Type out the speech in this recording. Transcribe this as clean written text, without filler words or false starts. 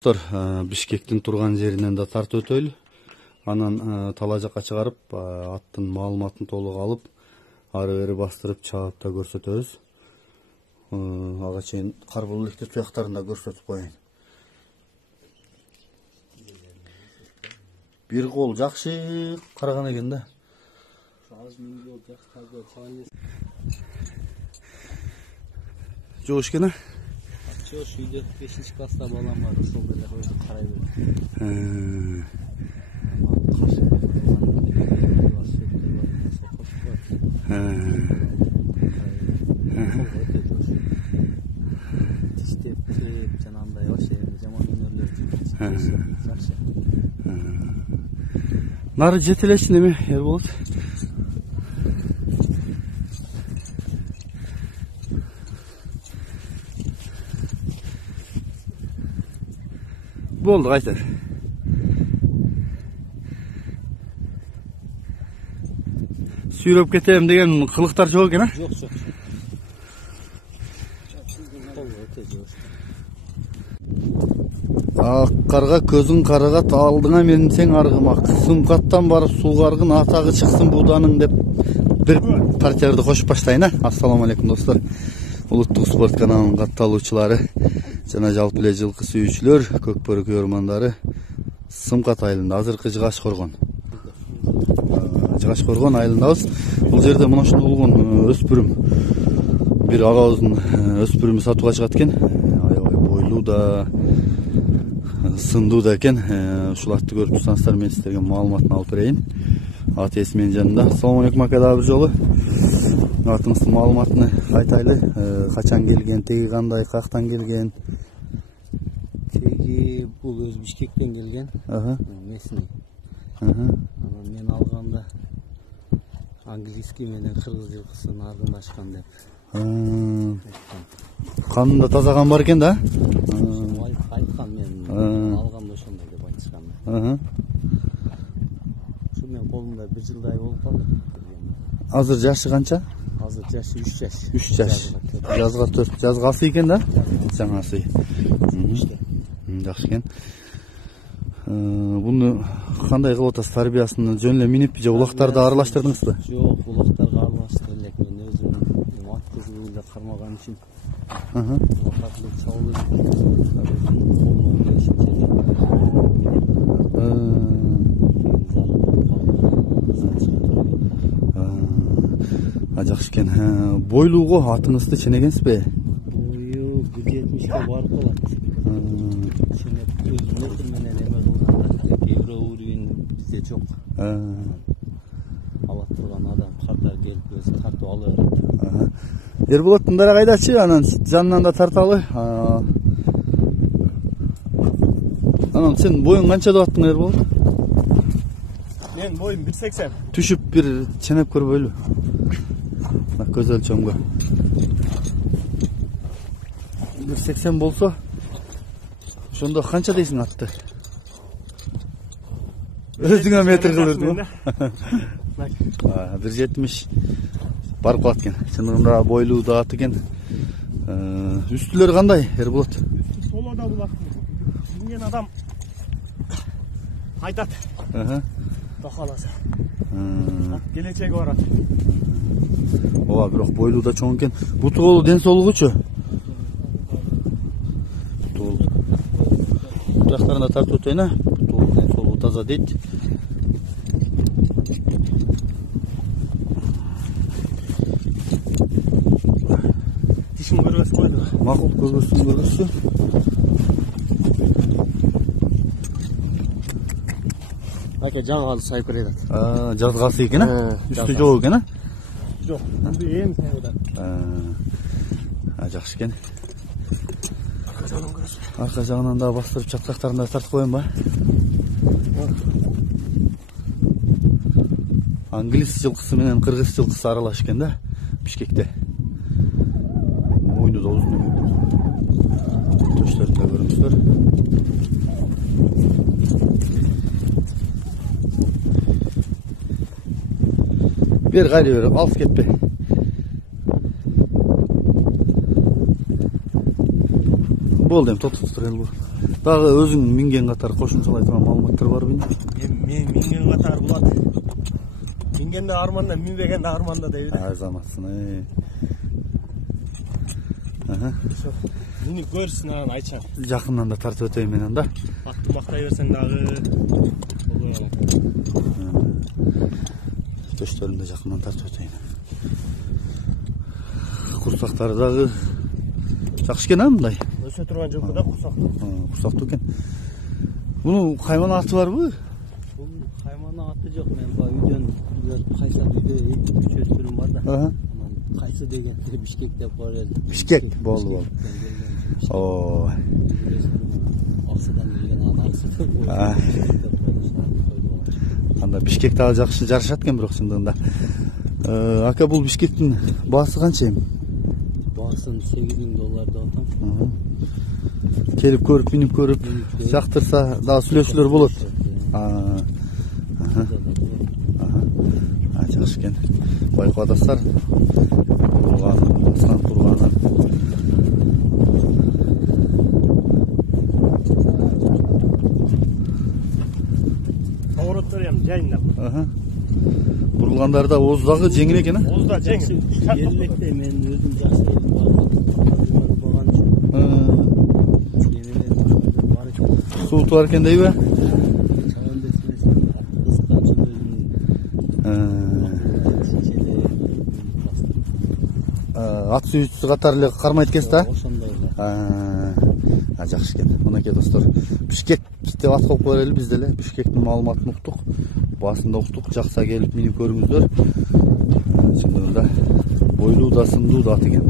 Бишкектин турган жеринен да тартып өтөлү. Анан тала жакка чыгарып, аттын маалыматын толук алып, ары бери бастырып чаап да көрсөтөбүз. Ага чейин карбул электе туяктарын да көрсөтүп коеюн. Бир кол жакшы караган экен да. Жош экен. Жош үйдө 5-класста балам бар, ошол эле өзү карай берет. Тиштеп, жанагындай вообще жаман өнөрлөр жакшы. Нары жетелешин эме, Эрболот. Болду, кайтар. Сүйрөп кетем деген кылыктар жок экен, а? Жок, жок. Ак карга көзүң карагат, алдыңа менсең аргымак. Сумкаттан барып суугаргын, атагы чыксын буданың деп бир партияларды кошуп баштайын, а? Ассаламу алейкум достор. Улуттук спорт каналынын катталуучулары жана жалпы эле жылкы сүйүүчүлөр, көкбөрү көрмандары Сымкат айылында, азыркы Жыгаш коргон. Жыгаш коргон айылындабыз. Бул жерде мына ушундай болгон өспүрүм, бир агабыздын өспүрүмү сатууга чыгат экен. Аябай бойлуу да, сындуу да экен. Ушул атты көрүп турсаңыздар, мен сиздерге маалыматын алып берейин. Ат ээси менин жанында. Ассаламу алейкум ака, дагы бир жолу. Атыңыздын маалыматын айтайлы. Качан келген, теги кандай, каяктан келген? Теги бул өз Бишкектен келген. Местный. Анан мен алганда английский менен кыргыз жылкысын аргынашкан деп. Канында тазаган бар экен да? Айткан мен алганда ошондой деп айтышкан. Ушу менин колумда 1 жылдай болуп калды. Азыр жашы канча? Азыр жашы 3 жаш. 3 жаш. Жазга 4. Жазга асы экен да? Жаңасы. Жакшы экен. Буну кандай кылып атасыз? Тарбиясын жөн эле миниппи же улактарды аралаштырдыңызбы? Жок, улактарга аралаштырдым элек. Мен өзүм ат кызыгында кармаган үчүн. Улактарды чабып жакшы экен. Бойлууго атыңызды ченегенсизби? Бою 170ке барып калат. Ченеп өзүм менен эме кылганда евро уровень бизде жок. Ала турган адам кардар келип өзү тартып ала берет. Эрболот мындара кайдачы, анан жанынан да тарталы. Анан сен боюң канча деп аттың, Эрболот? Мен боюм 1.80. Түшүп бир ченеп көрбөйлү. Көз өлчөмгө 1.80 болсо, ошондо канча дейсиң атты? Өзүңө метр кылырдың. 1.70 барып калат экен. Чындыгында бойлуу да ат экен. Үстүлөр кандай, Эрболот? Толода булат. Билген адам айтат. Тохаласа. Келечеги барат. Ооба, бирок бойлуу да чоң экен. Буту колу ден соолугучу? Туяктарына тартып өтөйүн, а? Буту колу ден соолугу таза дейт. Тишим көрбөс койду. Макул, көргөзсүн. Ака жаңалы сайып берет. Жазгасы экен, а? Үстү жок экен, а? Жок, бул эми сайда. Жакшы экен. Арка жагынан да бастырып чапкактарын да тартып коеюн ба? Англис жылкысы менен кыргыз жылкысы аралаш экен да, Бишкекте. Мойну да узун экен. Төштөрүн да көрүңүздөр. Бер кайра бер, алып кетпе. Болду, эми токтотуп тур эле. Дагы өзүң минген катар кошумчалай турган маалыматтар барбы? Мен минген катар булат. Мингенде арманда, минбегенде арманда дейбиз. Азаматсың. Мени көрсүн анан айтчам. Жакындан да тартып өтөйүн мен анда. Атты мактай берсең дагы болбой калат. Төштөрүндө жакындан тартып өтөйүн. Курсактары дагы жакшы экен мындай. Өсө турган жылкы да курсактуу. Курсактуу экен. Мунун каймана аты барбы? Бул каймана аты жок. Мен баягы үйдөн кайсы үйдө өспүрүм бар да. Кайсы дегенде Бишкек деп коелу. Бишкек болду. Оо. Аксыдан келген аксы. Анда Бишкек дагы жакшы жарышат экен бирок чындыгында. Ака бул Бишкектин баасы канча эми? Баасын $8,000 деп атам. Келип көрүп, минип көрүп, жактырса дагы сүйлөшүүлөр болот. Жакшы экен. Байкап атасыздар. Баскан турганын. Повороттор эми жайындап. Бурулгандарда Оз дагы жеңил экен, а? Оз да жеңил. Элбетте мен өзүм жакшы болгон үчүн. Сууту бар экен дейби? Ат сүйүүчүсү катары эле кармайт экенсиз да? Ошондой эле. Жакшы экен. Мынакей достор, Бишкек деп ат коюп коелу биз деле. Бишкектин маалыматын уктук, баасын да уктук. Жакса келип минип көрүңүздөр. Чындыгында бойлуу да, сындуу да ат экен.